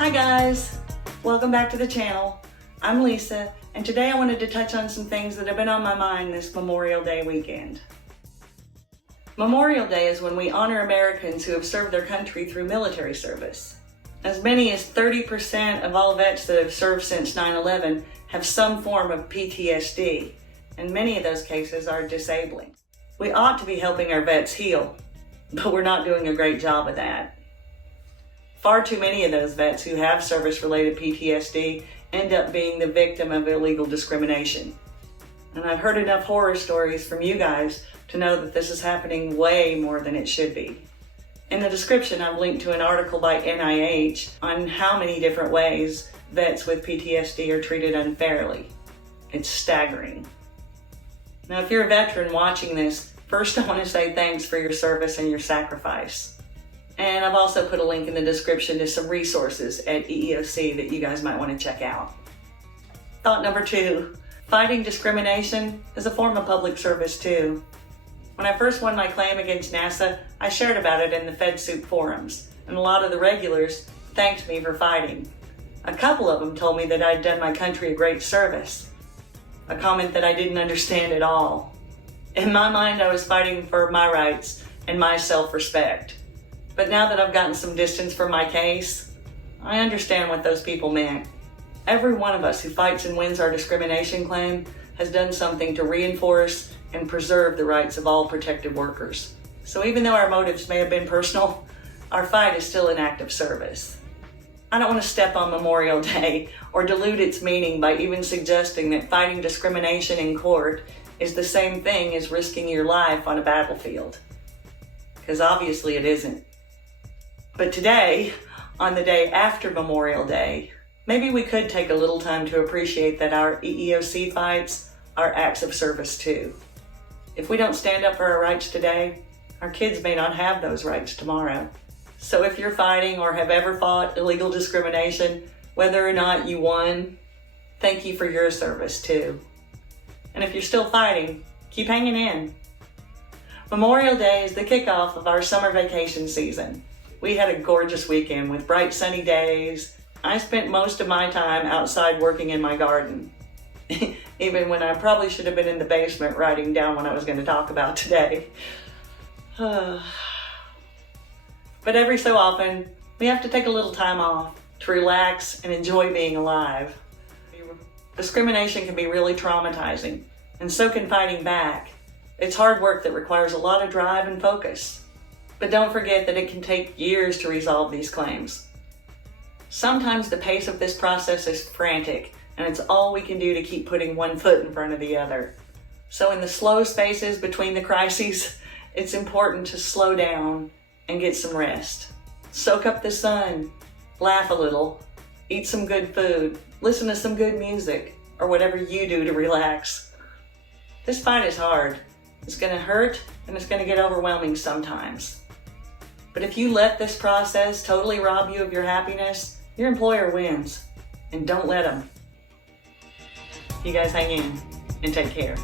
Hi guys, welcome back to the channel. I'm Lisa, and today I wanted to touch on some things that have been on my mind this Memorial Day weekend. Memorial Day is when we honor Americans who have served their country through military service. As many as 30% of all vets that have served since 9/11 have some form of PTSD, and many of those cases are disabling. We ought to be helping our vets heal, but we're not doing a great job of that. Far too many of those vets who have service-related PTSD end up being the victim of illegal discrimination. And I've heard enough horror stories from you guys to know that this is happening way more than it should be. In the description, I've linked to an article by NIH on how many different ways vets with PTSD are treated unfairly. It's staggering. Now, if you're a veteran watching this, first I want to say thanks for your service and your sacrifice. And I've also put a link in the description to some resources at EEOC that you guys might want to check out. Thought number 2, fighting discrimination is a form of public service too. When I first won my claim against NASA, I shared about it in the FedSoup forums, and a lot of the regulars thanked me for fighting. A couple of them told me that I'd done my country a great service, a comment that I didn't understand at all. In my mind, I was fighting for my rights and my self-respect. But now that I've gotten some distance from my case, I understand what those people meant. Every one of us who fights and wins our discrimination claim has done something to reinforce and preserve the rights of all protected workers. So even though our motives may have been personal, our fight is still an act of service. I don't want to step on Memorial Day or dilute its meaning by even suggesting that fighting discrimination in court is the same thing as risking your life on a battlefield. Because obviously it isn't. But today, on the day after Memorial Day, maybe we could take a little time to appreciate that our EEOC fights are acts of service too. If we don't stand up for our rights today, our kids may not have those rights tomorrow. So if you're fighting or have ever fought illegal discrimination, whether or not you won, thank you for your service too. And if you're still fighting, keep hanging in. Memorial Day is the kickoff of our summer vacation season. We had a gorgeous weekend with bright sunny days. I spent most of my time outside working in my garden, even when I probably should have been in the basement writing down what I was going to talk about today. But every so often, we have to take a little time off to relax and enjoy being alive. Discrimination can be really traumatizing, and so can fighting back. It's hard work that requires a lot of drive and focus. But don't forget that it can take years to resolve these claims. Sometimes the pace of this process is frantic, and it's all we can do to keep putting one foot in front of the other. So in the slow spaces between the crises, it's important to slow down and get some rest. Soak up the sun, laugh a little, eat some good food, listen to some good music, or whatever you do to relax. This fight is hard. It's going to hurt, and it's going to get overwhelming sometimes. But if you let this process totally rob you of your happiness, your employer wins. And don't let them. You guys hang in and take care.